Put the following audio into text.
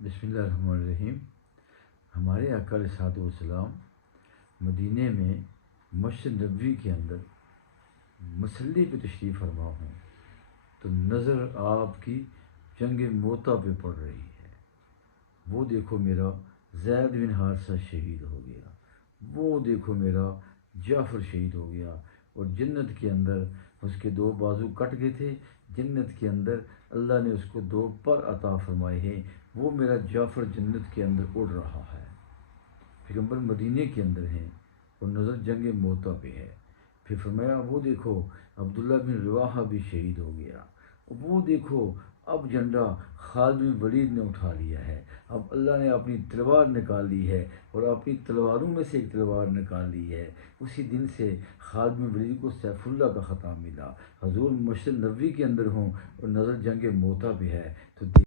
بسم اللہ الرحمن الرحیم۔ ہمارے آقا علیہ الصلوۃ والسلام مدینے میں مسجد نبوی کے اندر مصلی پہ تشریف فرما ہوں تو نظر آپ کی جنگ موتا پہ پڑ رہی ہے۔ وہ دیکھو میرا زید بن حارثہ شہید ہو گیا، وہ دیکھو میرا جعفر شہید ہو گیا، اور جنت کے اندر اس کے 2 بازو کٹ گئے تھے، جنت کے اندر اللہ نے اس کو 2 پر عطا فرمائے ہیں، وہ میرا جعفر جنت کے اندر اڑ رہا ہے۔ پیغمبر مدینے کے اندر ہیں اور نظر جنگ موتا پہ ہے۔ پھر فرمایا وہ دیکھو عبداللہ بن رواحہ بھی شہید ہو گیا، وہ دیکھو اب جھنڈا خالد بن ولید نے اٹھا لیا ہے، اب اللہ نے اپنی تلوار نکال لی ہے اور اپنی تلواروں میں سے ایک تلوار نکال لی ہے۔ اسی دن سے خالد بن ولید کو سیف اللہ کا خطاب ملا۔ حضور مسجد نبوی کے اندر ہوں اور نظر جنگ موتا پہ ہے تو